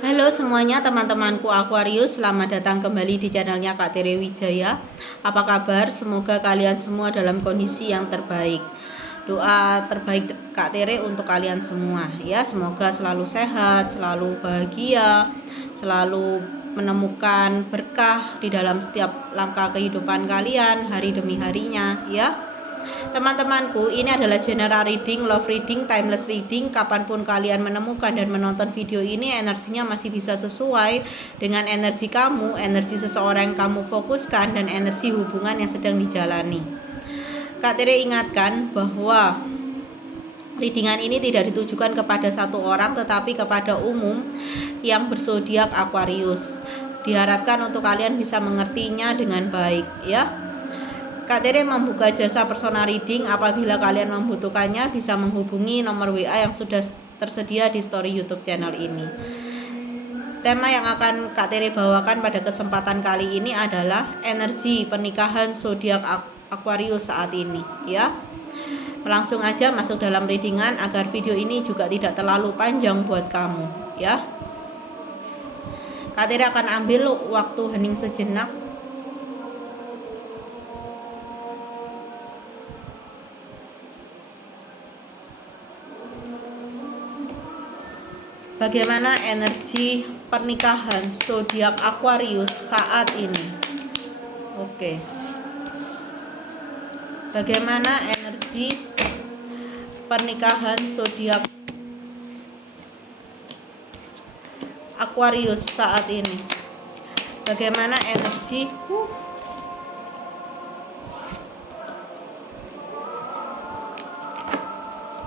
Halo semuanya teman-temanku Aquarius, selamat datang kembali di channelnya Kak Tere Wijaya. Apa kabar? Semoga kalian semua dalam kondisi yang terbaik. Doa terbaik Kak Tere untuk kalian semua ya, semoga selalu sehat, selalu bahagia, selalu menemukan berkah di dalam setiap langkah kehidupan kalian hari demi harinya ya. Teman-temanku, ini adalah general reading, love reading, timeless reading. Kapanpun kalian menemukan dan menonton video ini, energinya masih bisa sesuai dengan energi kamu, energi seseorang yang kamu fokuskan, dan energi hubungan yang sedang dijalani. Kak Tere ingatkan bahwa readingan ini tidak ditujukan kepada satu orang, tetapi kepada umum yang berzodiak Aquarius. Diharapkan untuk kalian bisa mengertinya dengan baik ya. Kak Tere membuka jasa personal reading. Apabila kalian membutuhkannya, bisa menghubungi nomor WA yang sudah tersedia di story YouTube channel ini. Tema yang akan Kak Tere bawakan pada kesempatan kali ini adalah energi pernikahan zodiak Aquarius saat ini ya. Langsung aja masuk dalam readingan agar video ini juga tidak terlalu panjang buat kamu ya. Kak Tere akan ambil waktu hening sejenak. Bagaimana energi pernikahan zodiak Aquarius saat ini? Oke. Bagaimana energi pernikahan zodiak Aquarius saat ini? Bagaimana energi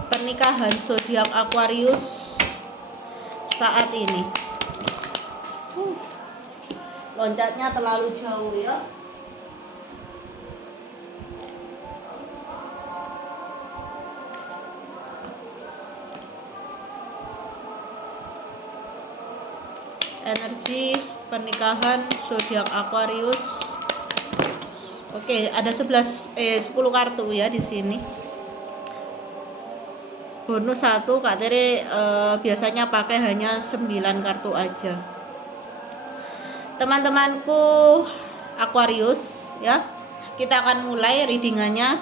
pernikahan zodiak Aquarius saat ini? Loncatnya terlalu jauh ya. Energi pernikahan zodiak Aquarius. Oke, ada 10 kartu ya di sini. Bonus 1, Kak Tere biasanya pakai hanya 9 kartu aja. Teman-temanku Aquarius ya, kita akan mulai readingannya.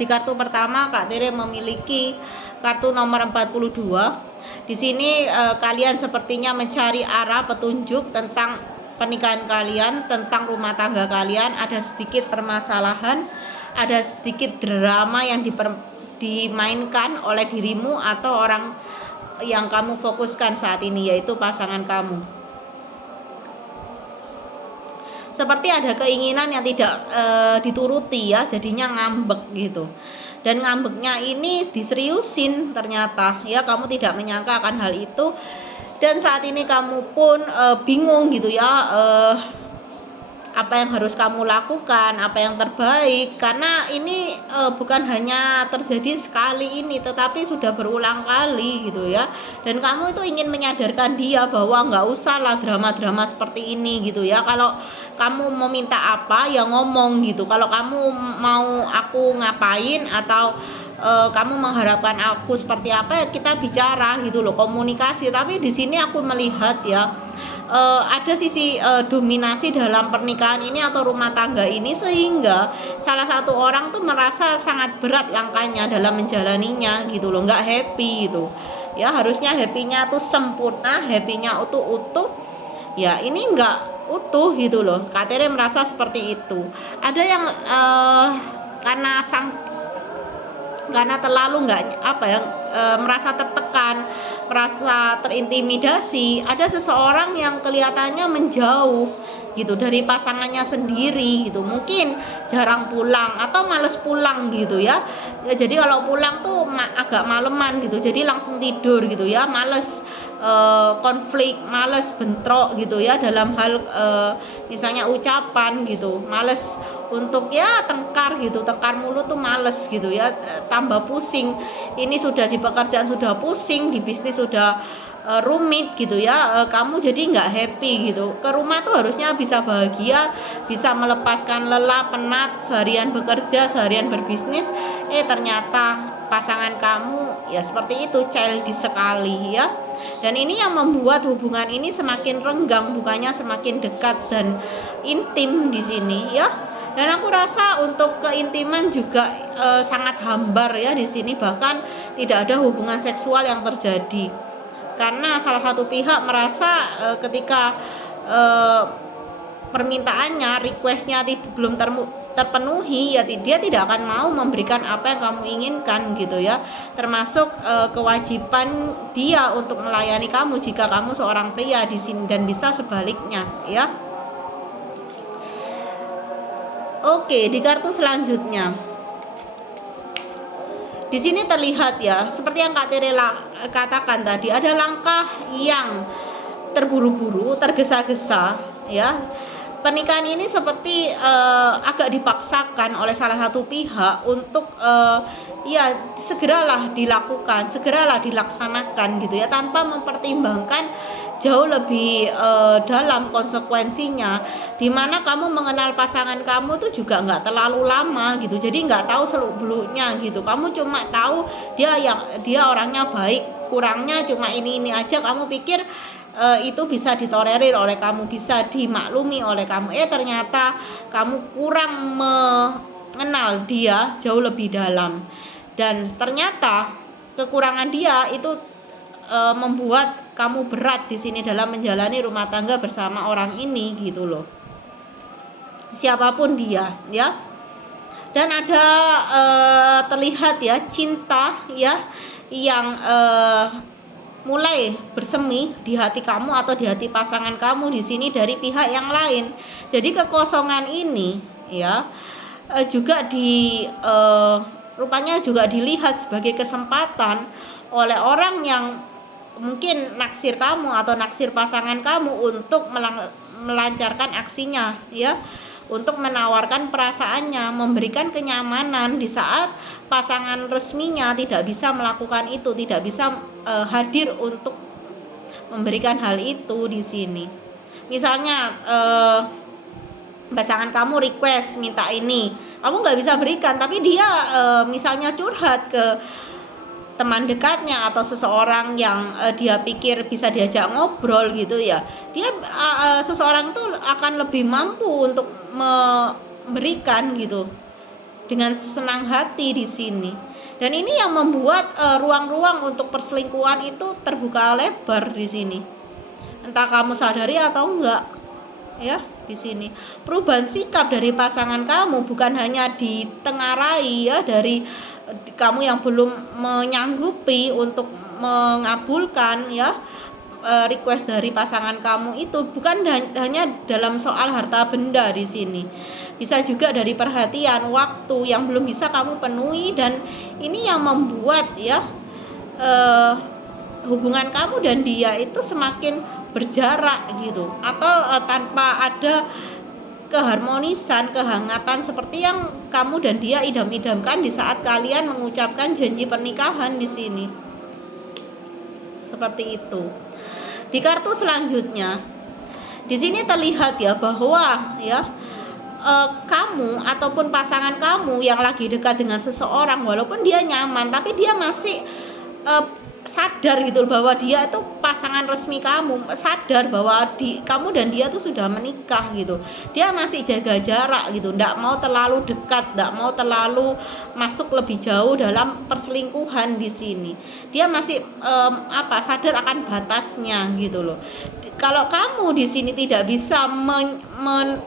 Di kartu pertama Kak Tere memiliki kartu nomor 42. Di sini kalian sepertinya mencari arah petunjuk tentang pernikahan kalian, tentang rumah tangga kalian. Ada sedikit permasalahan, ada sedikit drama yang dimainkan oleh dirimu atau orang yang kamu fokuskan saat ini, yaitu pasangan kamu. Seperti ada keinginan yang tidak dituruti ya, jadinya ngambek gitu. Dan ngambeknya ini diseriusin ternyata ya, kamu tidak menyangka akan hal itu. Dan saat ini kamu pun bingung gitu ya, apa yang harus kamu lakukan, apa yang terbaik, karena ini bukan hanya terjadi sekali ini, tetapi sudah berulang kali gitu ya. Dan kamu itu ingin menyadarkan dia bahwa nggak usah lah drama-drama seperti ini gitu ya. Kalau kamu mau minta apa ya ngomong gitu, kalau kamu mau aku ngapain atau kamu mengharapkan aku seperti apa ya kita bicara gitu loh, komunikasi. Tapi di sini aku melihat ya, ada sisi dominasi dalam pernikahan ini atau rumah tangga ini, sehingga salah satu orang tuh merasa sangat berat langkahnya dalam menjalaninya gitu loh, nggak happy gitu ya. Harusnya happy-nya tuh sempurna, happy-nya utuh-utuh ya, ini nggak utuh gitu loh. Kak Tere merasa seperti itu. Ada yang karena terlalu nggak merasa tertekan, merasa terintimidasi. Ada seseorang yang kelihatannya menjauh gitu dari pasangannya sendiri gitu, mungkin jarang pulang atau males pulang gitu ya. Jadi kalau pulang tuh agak maleman gitu, jadi langsung tidur gitu ya, males konflik, males bentrok gitu ya, dalam hal misalnya ucapan gitu, males untuk ya tengkar gitu, tengkar mulut tuh males gitu ya, tambah pusing. Ini sudah di pekerjaan sudah pusing, di bisnis sudah rumit gitu ya, kamu jadi nggak happy gitu. Ke rumah tuh harusnya bisa bahagia, bisa melepaskan lelah penat seharian bekerja, seharian berbisnis, ternyata pasangan kamu ya seperti itu, childish sekali ya. Dan ini yang membuat hubungan ini semakin renggang, bukannya semakin dekat dan intim di sini ya. Dan aku rasa untuk keintiman juga sangat hambar ya di sini, bahkan tidak ada hubungan seksual yang terjadi. Karena salah satu pihak merasa ketika permintaannya, requestnya belum terpenuhi, ya dia tidak akan mau memberikan apa yang kamu inginkan gitu ya, termasuk kewajiban dia untuk melayani kamu jika kamu seorang pria di sini, dan bisa sebaliknya ya. Oke, di kartu selanjutnya di sini terlihat ya, seperti yang Kak Tere katakan tadi, ada langkah yang terburu-buru, tergesa-gesa ya. Pernikahan ini seperti agak dipaksakan oleh salah satu pihak untuk ya segeralah dilakukan, segeralah dilaksanakan gitu ya, tanpa mempertimbangkan jauh lebih dalam konsekuensinya, dimana kamu mengenal pasangan kamu tuh juga nggak terlalu lama gitu, jadi nggak tahu seluk-beluknya gitu. Kamu cuma tahu dia orangnya baik, kurangnya cuma ini aja. Kamu pikir itu bisa ditolerir oleh kamu, bisa dimaklumi oleh kamu. Ternyata kamu kurang mengenal dia jauh lebih dalam, dan ternyata kekurangan dia itu membuat kamu berat di sini dalam menjalani rumah tangga bersama orang ini gitu loh, siapapun dia ya. Dan ada terlihat ya cinta ya yang mulai bersemi di hati kamu atau di hati pasangan kamu di sini dari pihak yang lain. Jadi kekosongan ini ya juga rupanya juga dilihat sebagai kesempatan oleh orang yang mungkin naksir kamu atau naksir pasangan kamu untuk melancarkan aksinya ya, untuk menawarkan perasaannya, memberikan kenyamanan di saat pasangan resminya tidak bisa melakukan itu, tidak bisa hadir untuk memberikan hal itu di sini. Misalnya pasangan kamu request minta ini, kamu nggak bisa berikan, tapi dia misalnya curhat ke teman dekatnya atau seseorang yang dia pikir bisa diajak ngobrol gitu ya, dia seseorang itu akan lebih mampu untuk memberikan gitu dengan senang hati di sini. Dan ini yang membuat ruang-ruang untuk perselingkuhan itu terbuka lebar di sini, entah kamu sadari atau enggak ya. Di sini perubahan sikap dari pasangan kamu bukan hanya ditengarai ya dari kamu yang belum menyanggupi untuk mengabulkan ya request dari pasangan kamu itu, bukan hanya dalam soal harta benda di sini, bisa juga dari perhatian, waktu yang belum bisa kamu penuhi. Dan ini yang membuat ya hubungan kamu dan dia itu semakin berjarak gitu, atau tanpa ada keharmonisan, kehangatan seperti yang kamu dan dia idam-idamkan di saat kalian mengucapkan janji pernikahan di sini. Seperti itu. Di kartu selanjutnya, di sini terlihat ya bahwa ya kamu ataupun pasangan kamu yang lagi dekat dengan seseorang, walaupun dia nyaman, tapi dia masih sadar gitu bahwa dia itu pasangan resmi kamu, sadar bahwa kamu dan dia tuh sudah menikah gitu. Dia masih jaga jarak gitu, nggak mau terlalu dekat, nggak mau terlalu masuk lebih jauh dalam perselingkuhan di sini. Dia masih sadar akan batasnya gitu loh. Kalau kamu di sini tidak bisa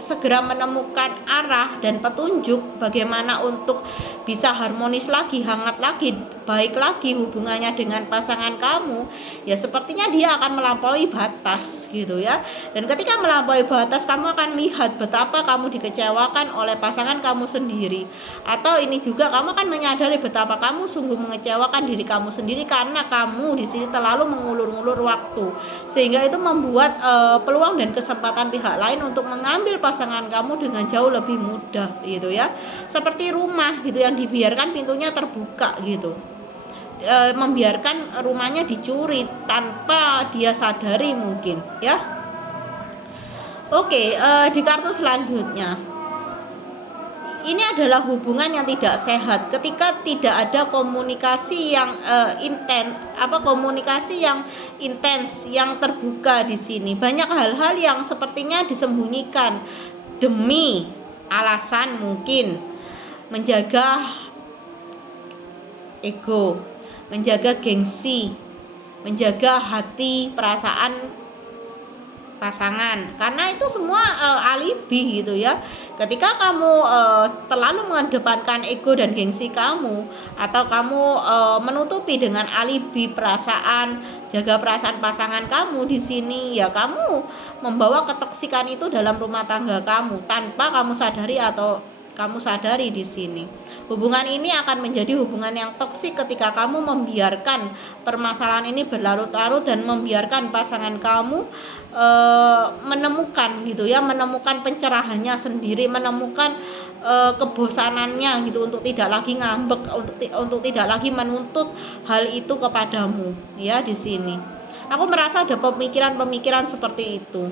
segera menemukan arah dan petunjuk bagaimana untuk bisa harmonis lagi, hangat lagi, baik lagi hubungannya dengan pasangan kamu, ya sepertinya dia akan melampaui batas gitu ya. Dan ketika melampaui batas, kamu akan lihat betapa kamu dikecewakan oleh pasangan kamu sendiri. Atau ini juga kamu akan menyadari betapa kamu sungguh mengecewakan diri kamu sendiri karena kamu di sini terlalu mengulur-ulur waktu, sehingga itu membuat peluang dan kesempatan pihak lain untuk mengambil pasangan kamu dengan jauh lebih mudah gitu ya. Seperti rumah gitu yang dibiarkan pintunya terbuka gitu, membiarkan rumahnya dicuri tanpa dia sadari mungkin ya. Oke, di kartu selanjutnya ini adalah hubungan yang tidak sehat ketika tidak ada komunikasi yang komunikasi yang intens, yang terbuka di sini. Banyak hal-hal yang sepertinya disembunyikan demi alasan mungkin menjaga ego, menjaga gengsi, menjaga hati, perasaan pasangan, karena itu semua alibi gitu ya. Ketika kamu terlalu mengedepankan ego dan gengsi kamu, atau kamu menutupi dengan alibi perasaan, jaga perasaan pasangan kamu di sini, ya kamu membawa ketoksikan itu dalam rumah tangga kamu tanpa kamu sadari atau kamu sadari di sini. Hubungan ini akan menjadi hubungan yang toksik ketika kamu membiarkan permasalahan ini berlarut-larut dan membiarkan pasangan kamu menemukan gitu ya, menemukan pencerahannya sendiri, menemukan kebosanannya gitu untuk tidak lagi ngambek, untuk tidak lagi menuntut hal itu kepadamu ya. Di sini aku merasa ada pemikiran-pemikiran seperti itu,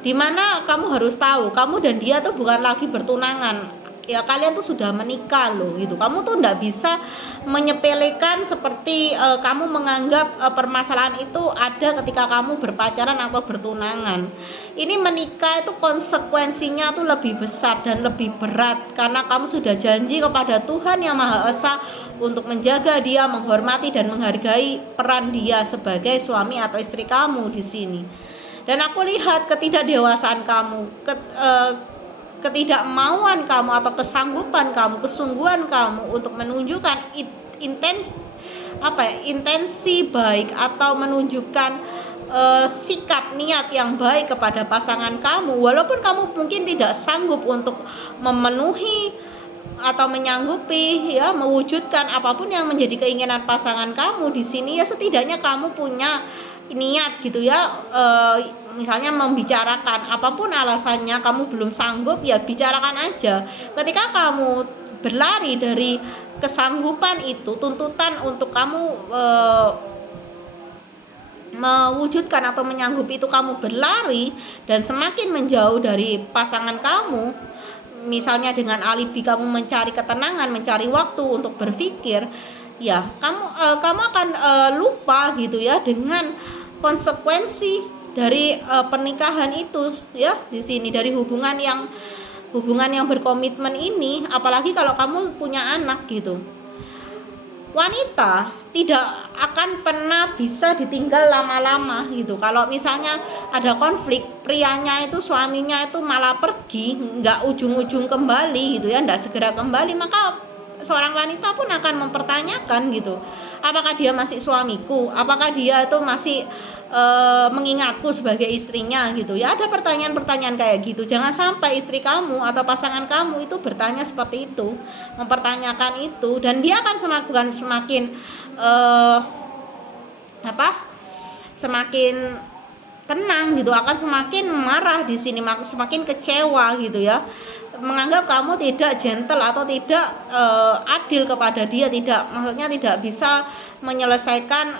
dimana kamu harus tahu kamu dan dia tuh bukan lagi bertunangan ya, kalian tuh sudah menikah loh gitu. Kamu tuh nggak bisa menyepelekan seperti kamu menganggap permasalahan itu ada ketika kamu berpacaran atau bertunangan. Ini menikah itu konsekuensinya tuh lebih besar dan lebih berat, karena kamu sudah janji kepada Tuhan Yang Maha Esa untuk menjaga dia, menghormati dan menghargai peran dia sebagai suami atau istri kamu di sini. Dan aku lihat ketidakdewasaan kamu, ketidakmauan kamu atau kesanggupan kamu, kesungguhan kamu untuk menunjukkan intensi baik atau menunjukkan sikap niat yang baik kepada pasangan kamu, walaupun kamu mungkin tidak sanggup untuk memenuhi atau menyanggupi ya, mewujudkan apapun yang menjadi keinginan pasangan kamu di sini, ya setidaknya kamu punya niat gitu ya. Misalnya membicarakan apapun alasannya, kamu belum sanggup ya bicarakan aja. Ketika kamu berlari dari kesanggupan itu, tuntutan untuk kamu mewujudkan atau menyanggupi itu, kamu berlari dan semakin menjauh dari pasangan kamu, misalnya dengan alibi kamu mencari ketenangan, mencari waktu untuk berpikir, ya kamu akan lupa gitu ya dengan konsekuensi dari pernikahan itu ya. Di sini dari hubungan yang berkomitmen ini, apalagi kalau kamu punya anak gitu. Wanita tidak akan pernah bisa ditinggal lama-lama gitu. Kalau misalnya ada konflik, prianya itu, suaminya itu malah pergi, nggak ujung-ujung kembali gitu ya, nggak segera kembali, maka seorang wanita pun akan mempertanyakan gitu, apakah dia masih suamiku, apakah dia itu masih mengingatku sebagai istrinya gitu ya. Ada pertanyaan-pertanyaan kayak gitu. Jangan sampai istri kamu atau pasangan kamu itu bertanya seperti itu, mempertanyakan itu, dan dia akan semakin semakin tenang gitu, akan semakin marah di sini, semakin kecewa gitu ya, menganggap kamu tidak gentle atau tidak adil kepada dia, maksudnya tidak bisa menyelesaikan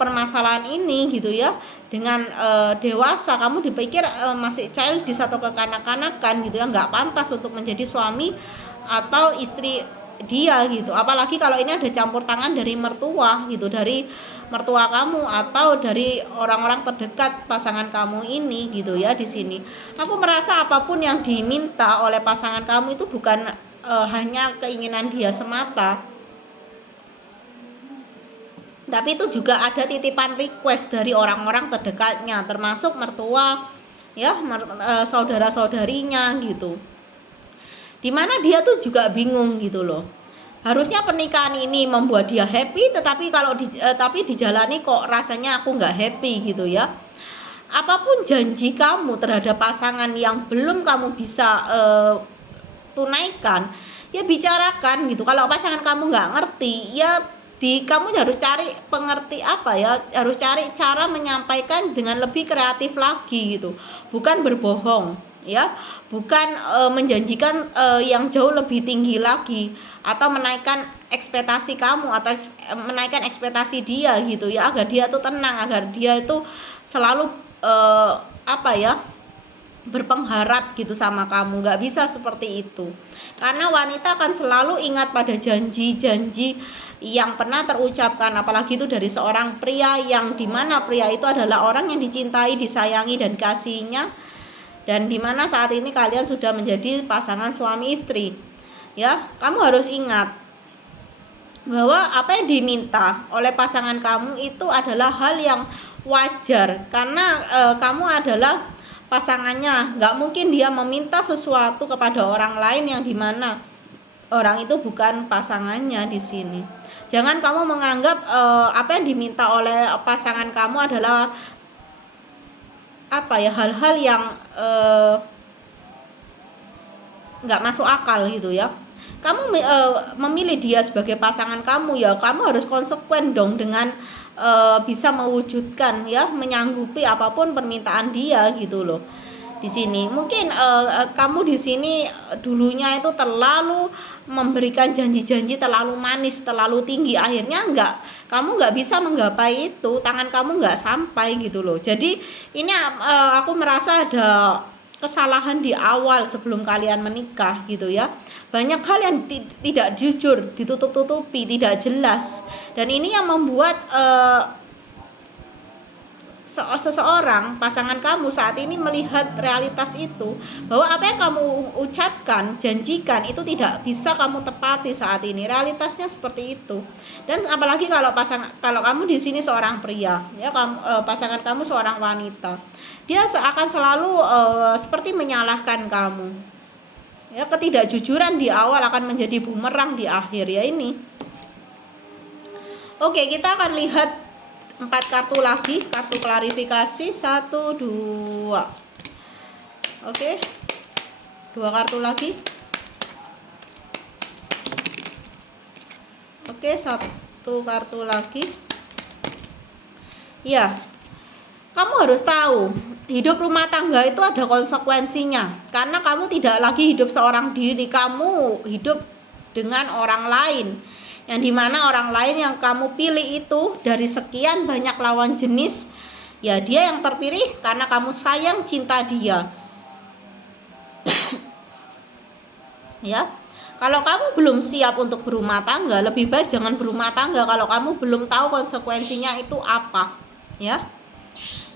permasalahan ini gitu ya dengan dewasa. Kamu dipikir masih childish atau kekanak-kanakan gitu ya, nggak pantas untuk menjadi suami atau istri dia gitu. Apalagi kalau ini ada campur tangan dari mertua gitu, dari mertua kamu atau dari orang-orang terdekat pasangan kamu ini gitu ya. Di sini aku merasa apapun yang diminta oleh pasangan kamu itu bukan hanya keinginan dia semata, tapi itu juga ada titipan request dari orang-orang terdekatnya, termasuk mertua ya, saudara-saudarinya gitu. Dimana dia tuh juga bingung gitu loh. Harusnya pernikahan ini membuat dia happy, tetapi tapi dijalani kok rasanya aku nggak happy gitu ya. Apapun janji kamu terhadap pasangan yang belum kamu bisa tunaikan, ya bicarakan gitu. Kalau pasangan kamu nggak ngerti, ya kamu harus cari harus cari cara menyampaikan dengan lebih kreatif lagi gitu, bukan berbohong ya, bukan menjanjikan yang jauh lebih tinggi lagi, atau menaikkan ekspektasi kamu atau menaikkan ekspektasi dia gitu ya, agar dia tuh tenang, agar dia itu selalu berpengharap gitu sama kamu. Nggak bisa seperti itu, karena wanita akan selalu ingat pada janji-janji yang pernah terucapkan, apalagi itu dari seorang pria, yang dimana pria itu adalah orang yang dicintai, disayangi dan kasihinya, dan dimana saat ini kalian sudah menjadi pasangan suami istri. Ya, kamu harus ingat bahwa apa yang diminta oleh pasangan kamu itu adalah hal yang wajar, karena kamu adalah pasangannya. Nggak mungkin dia meminta sesuatu kepada orang lain yang dimana orang itu bukan pasangannya di sini. Jangan kamu menganggap apa yang diminta oleh pasangan kamu adalah hal-hal yang nggak masuk akal gitu ya. Kamu memilih dia sebagai pasangan kamu, ya kamu harus konsekuen dong dengan bisa mewujudkan, ya, menyanggupi apapun permintaan dia gitu loh. Di sini mungkin kamu di sini dulunya itu terlalu memberikan janji-janji terlalu manis, terlalu tinggi, akhirnya kamu nggak bisa menggapai itu, tangan kamu nggak sampai gitu loh. Jadi ini aku merasa ada kesalahan di awal sebelum kalian menikah gitu ya. Banyak hal yang tidak jujur, ditutup-tutupi, tidak jelas, dan ini yang membuat seseorang pasangan kamu saat ini melihat realitas itu, bahwa apa yang kamu ucapkan, janjikan itu tidak bisa kamu tepati saat ini. Realitasnya seperti itu. Dan apalagi kalau kamu di sini seorang pria, ya, pasangan kamu seorang wanita, dia akan selalu seperti menyalahkan kamu. Ya, ketidakjujuran di awal akan menjadi bumerang di akhir, ya ini. Oke, kita akan lihat 4 kartu lagi, kartu klarifikasi 1, 2. Oke. 2 kartu lagi. Oke, 1 kartu lagi. Ya. Kamu harus tahu, hidup rumah tangga itu ada konsekuensinya. Karena kamu tidak lagi hidup seorang diri, kamu hidup dengan orang lain. Yang dimana orang lain yang kamu pilih itu dari sekian banyak lawan jenis, ya dia yang terpilih karena kamu sayang, cinta dia. Ya, kalau kamu belum siap untuk berumah tangga, lebih baik jangan berumah tangga kalau kamu belum tahu konsekuensinya itu apa, ya.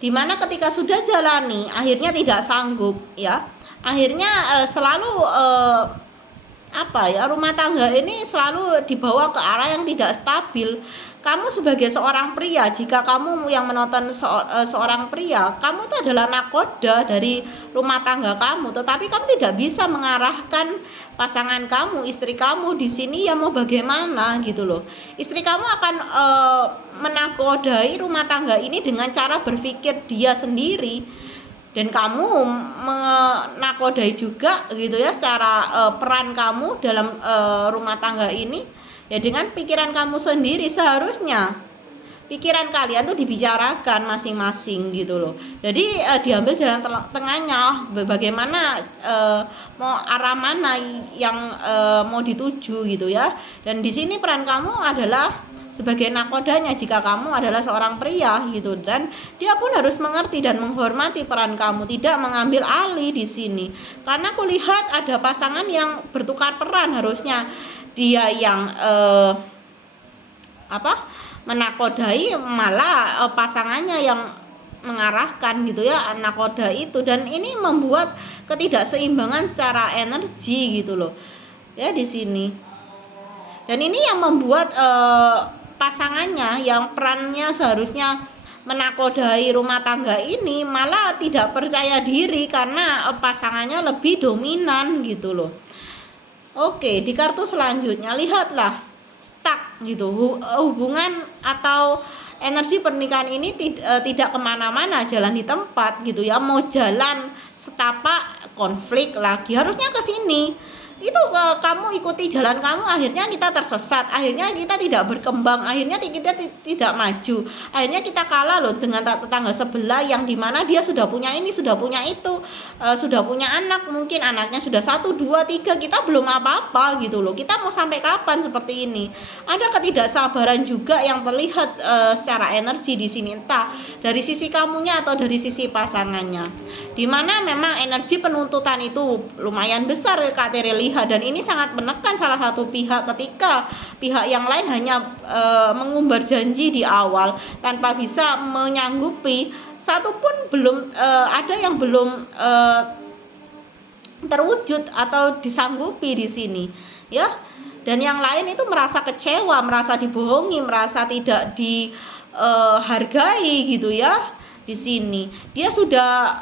Dimana ketika sudah jalani akhirnya tidak sanggup, ya, akhirnya selalu rumah tangga ini selalu dibawa ke arah yang tidak stabil. Kamu sebagai seorang pria, jika kamu yang menonton seorang pria, kamu itu adalah nakoda dari rumah tangga kamu, tetapi kamu tidak bisa mengarahkan pasangan kamu, istri kamu di sini, ya mau bagaimana gitu loh. Istri kamu akan menakodai rumah tangga ini dengan cara berpikir dia sendiri, dan kamu menakodai juga gitu ya secara peran kamu dalam rumah tangga ini, ya dengan pikiran kamu sendiri. Seharusnya pikiran kalian tuh dibicarakan masing-masing gitu loh. Jadi diambil jalan tengahnya, bagaimana mau arah mana yang mau dituju gitu ya. Dan di sini peran kamu adalah sebagai nakodanya jika kamu adalah seorang pria gitu, dan dia pun harus mengerti dan menghormati peran kamu, tidak mengambil alih di sini. Karena aku lihat ada pasangan yang bertukar peran, harusnya dia yang menakodai, malah pasangannya yang mengarahkan gitu ya, nakoda itu, dan ini membuat ketidakseimbangan secara energi gitu loh ya di sini. Dan ini yang membuat pasangannya yang perannya seharusnya menakodai rumah tangga ini malah tidak percaya diri karena pasangannya lebih dominan gitu loh. Oke, di kartu selanjutnya lihatlah, stuck gitu, hubungan atau energi pernikahan ini tidak kemana-mana, jalan di tempat gitu ya. Mau jalan setapak, konflik lagi, harusnya ke sini itu kamu ikuti jalan kamu, akhirnya kita tersesat, akhirnya kita tidak berkembang, akhirnya kita tidak maju, akhirnya kita kalah loh dengan tetangga sebelah yang dimana dia sudah punya ini, sudah punya itu, sudah punya anak, mungkin anaknya sudah 1, 2, 3, kita belum apa-apa gitu loh. Kita mau sampai kapan seperti ini? Ada ketidaksabaran juga yang terlihat secara energi di sini, entah dari sisi kamunya atau dari sisi pasangannya, dimana memang energi penuntutan itu lumayan besar Kak Tere lihat, dan ini sangat menekan salah satu pihak ketika pihak yang lain hanya mengumbar janji di awal tanpa bisa menyanggupi, satupun belum ada yang belum terwujud atau disanggupi di sini ya, dan yang lain itu merasa kecewa, merasa dibohongi, merasa tidak dihargai gitu ya. Di sini dia sudah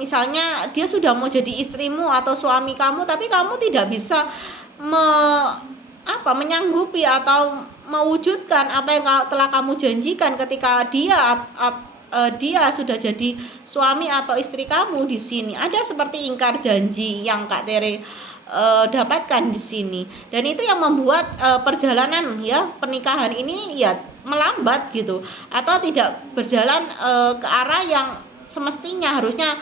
misalnya dia sudah mau jadi istrimu atau suami kamu, tapi kamu tidak bisa menyanggupi atau mewujudkan apa yang telah kamu janjikan ketika dia sudah jadi suami atau istri kamu. Di sini ada seperti ingkar janji yang Kak Tere dapatkan di sini, dan itu yang membuat perjalanan ya pernikahan ini ya melambat gitu, atau tidak berjalan ke arah yang semestinya. Harusnya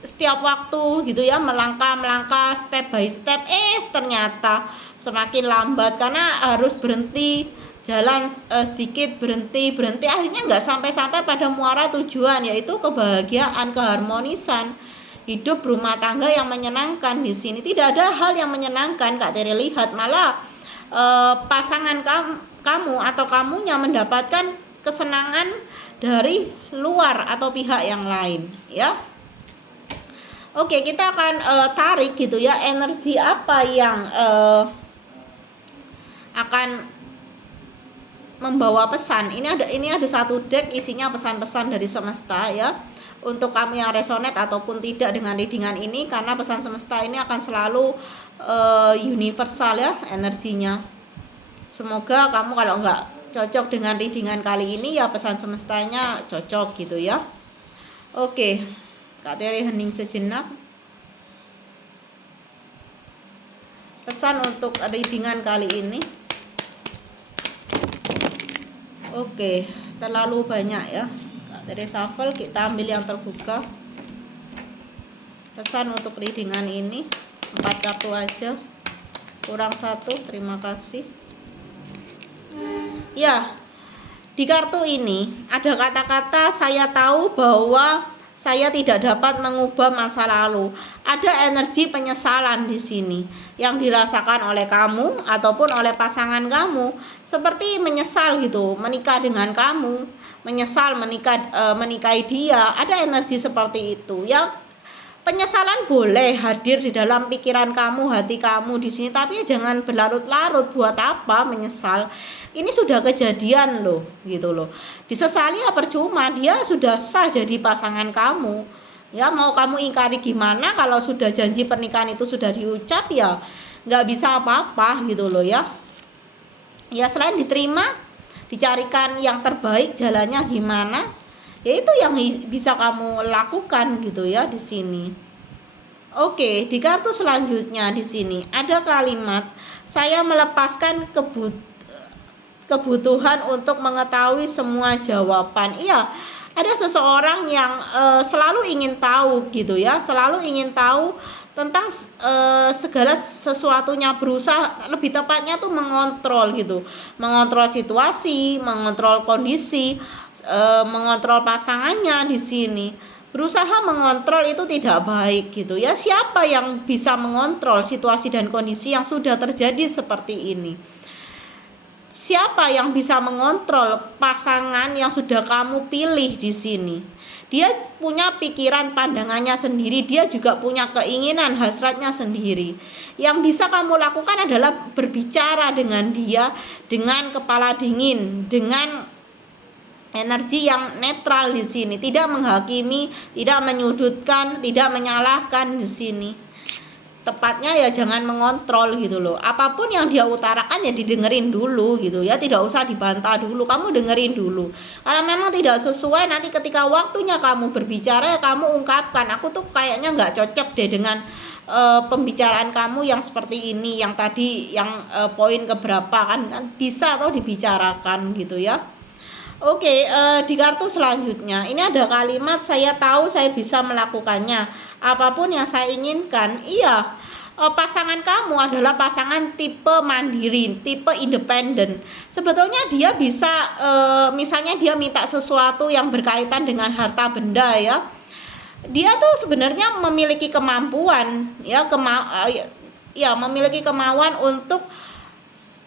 setiap waktu gitu ya melangkah step by step, ternyata semakin lambat karena harus berhenti jalan sedikit, berhenti, akhirnya nggak sampai pada muara tujuan, yaitu kebahagiaan, keharmonisan hidup rumah tangga yang menyenangkan. Di sini tidak ada hal yang menyenangkan Kak Tere lihat, malah pasangan kamu atau kamunya mendapatkan kesenangan dari luar atau pihak yang lain ya. Oke, kita akan tarik gitu ya, energi apa yang akan membawa pesan. Ini ada satu deck isinya pesan-pesan dari semesta ya, untuk kamu yang resonate ataupun tidak dengan readingan ini, karena pesan semesta ini akan selalu universal ya energinya. Semoga kamu kalau nggak cocok dengan readingan kali ini ya pesan semestanya cocok gitu ya. Oke, Kak Tere hening sejenak. Pesan untuk readingan kali ini. Oke, terlalu banyak ya. Dari shuffle kita ambil yang terbuka. Pesan untuk readingan ini 4 kartu aja, kurang 1, terima kasih ya. Di kartu ini ada kata-kata saya tahu bahwa saya tidak dapat mengubah masa lalu. Ada energi penyesalan di sini yang dirasakan oleh kamu ataupun oleh pasangan kamu, seperti menyesal gitu menikah dengan kamu, menyesal menikahi dia. Ada energi seperti itu ya. Penyesalan boleh hadir di dalam pikiran kamu, hati kamu di sini, tapi jangan berlarut-larut. Buat apa menyesal? Ini sudah kejadian loh, gitu loh. Disesali ya percuma, dia sudah sah jadi pasangan kamu. Ya mau kamu ingkari gimana, kalau sudah janji pernikahan itu sudah diucap ya nggak bisa apa-apa gitu loh ya. Ya selain diterima, dicarikan yang terbaik, jalannya gimana? Ya itu yang bisa kamu lakukan gitu ya di sini. Oke, di kartu selanjutnya di sini ada kalimat saya melepaskan kebutuhan untuk mengetahui semua jawaban. Iya, ada seseorang yang selalu ingin tahu gitu ya, selalu ingin tahu tentang segala sesuatunya, berusaha lebih tepatnya tuh mengontrol gitu, mengontrol situasi, mengontrol kondisi, mengontrol pasangannya di sini. Berusaha mengontrol itu tidak baik gitu ya. Siapa yang bisa mengontrol situasi dan kondisi yang sudah terjadi seperti ini? Siapa yang bisa mengontrol pasangan yang sudah kamu pilih di sini? Dia punya pikiran, pandangannya sendiri, dia juga punya keinginan, hasratnya sendiri. Yang bisa kamu lakukan adalah berbicara dengan dia dengan kepala dingin, dengan energi yang netral di sini, tidak menghakimi, tidak menyudutkan, tidak menyalahkan di sini. Tepatnya ya jangan mengontrol gitu loh. Apapun yang dia utarakan ya didengerin dulu gitu ya, tidak usah dibantah dulu, kamu dengerin dulu. Kalau memang tidak sesuai, nanti ketika waktunya kamu berbicara ya kamu ungkapkan, aku tuh kayaknya nggak cocok deh dengan pembicaraan kamu yang seperti ini, yang tadi yang poin keberapa kan bisa atau dibicarakan gitu ya. Oke, di kartu selanjutnya ini ada kalimat saya tahu saya bisa melakukannya. Apapun yang saya inginkan, iya. Pasangan kamu adalah pasangan tipe mandiri, tipe independen. Sebetulnya dia bisa misalnya dia minta sesuatu yang berkaitan dengan harta benda ya. Dia tuh sebenarnya memiliki kemampuan ya, memiliki kemauan untuk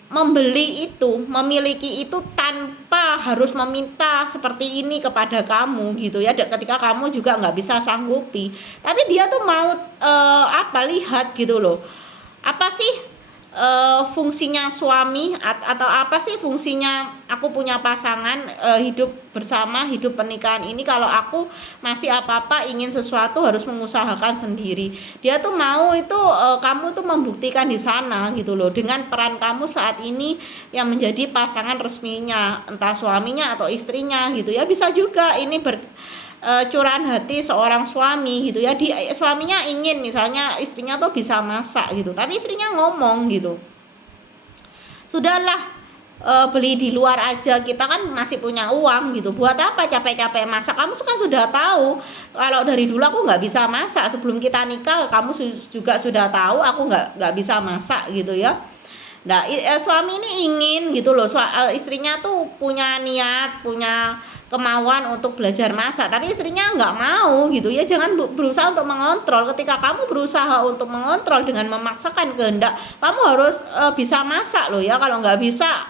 membeli itu, memiliki itu tanpa harus meminta seperti ini kepada kamu gitu ya. Ketika kamu juga nggak bisa sanggupi, tapi dia tuh mau lihat gitu loh, apa sih fungsinya suami atau apa sih fungsinya aku punya pasangan, hidup bersama, hidup pernikahan ini kalau aku masih apa-apa ingin sesuatu harus mengusahakan sendiri. Dia tuh mau itu kamu tuh membuktikan di sana gitu loh, dengan peran kamu saat ini yang menjadi pasangan resminya, entah suaminya atau istrinya gitu ya. Bisa juga ini curahan hati seorang suami gitu ya. Suaminya ingin misalnya istrinya tuh bisa masak gitu, tapi istrinya ngomong gitu, sudahlah beli di luar aja, kita kan masih punya uang gitu, buat apa capek-capek masak, kamu kan sudah tahu kalau dari dulu aku nggak bisa masak, sebelum kita nikah kamu juga sudah tahu aku nggak bisa masak gitu ya. Nah, suami ini ingin gitu loh, istrinya tuh punya niat, punya kemauan untuk belajar masak, tapi istrinya nggak mau gitu ya. Jangan berusaha untuk mengontrol. Ketika kamu berusaha untuk mengontrol dengan memaksakan kehendak, kamu harus bisa masak loh ya. Kalau nggak bisa,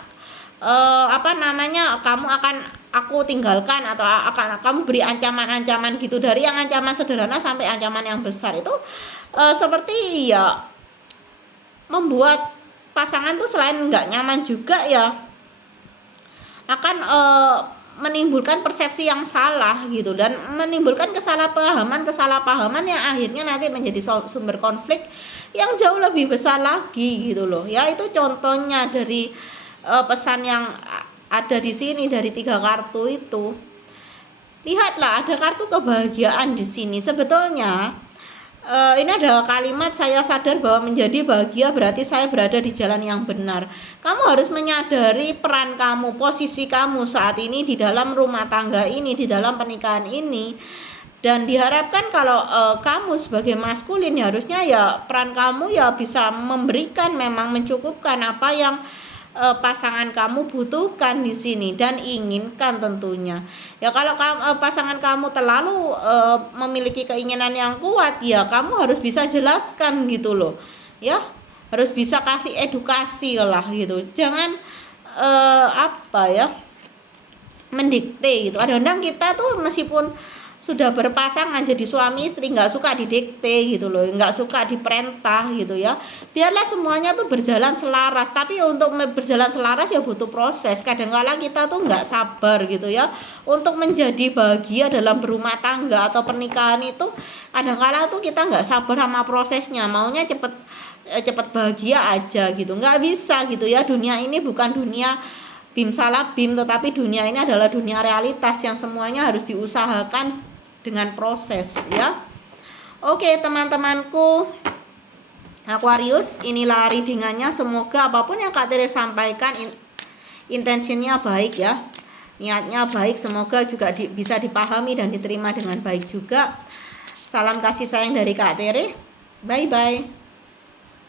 kamu akan aku tinggalkan, atau akan kamu beri ancaman-ancaman gitu, dari yang ancaman sederhana sampai ancaman yang besar. Itu seperti ya membuat pasangan tuh selain nggak nyaman juga ya akan menimbulkan persepsi yang salah gitu, dan menimbulkan kesalahpahaman yang akhirnya nanti menjadi sumber konflik yang jauh lebih besar lagi gitu loh ya. Itu contohnya dari pesan yang ada di sini dari 3 kartu itu. Lihatlah, ada kartu kebahagiaan di sini. Sebetulnya ini ada kalimat saya sadar bahwa menjadi bahagia berarti saya berada di jalan yang benar. Kamu harus menyadari peran kamu, posisi kamu saat ini di dalam rumah tangga ini, di dalam pernikahan ini. Dan diharapkan kalau kamu sebagai maskulin harusnya ya peran kamu ya bisa memberikan, memang mencukupkan apa yang pasangan kamu butuhkan di sini dan inginkan tentunya. Ya kalau pasangan kamu terlalu memiliki keinginan yang kuat, ya kamu harus bisa jelaskan gitu loh. Ya, harus bisa kasih edukasi lah gitu. Jangan mendikte gitu. Kadang-kadang kita tuh meskipun sudah berpasangan jadi suami istri nggak suka didikte gitu loh, nggak suka diperintah gitu ya. Biarlah semuanya tuh berjalan selaras, tapi untuk berjalan selaras ya butuh proses. Kadang-kala kita tuh nggak sabar gitu ya untuk menjadi bahagia dalam berumah tangga atau pernikahan itu. Kadang-kala tuh kita nggak sabar sama prosesnya, maunya cepet bahagia aja gitu. Nggak bisa gitu ya, dunia ini bukan dunia bim salah bim, tetapi dunia ini adalah dunia realitas yang semuanya harus diusahakan dengan proses ya. Oke teman-temanku Aquarius, inilah readingannya. Semoga apapun yang Kak Tere sampaikan intensinya baik ya, niatnya baik, semoga juga bisa dipahami dan diterima dengan baik juga. Salam kasih sayang dari Kak Tere, bye bye.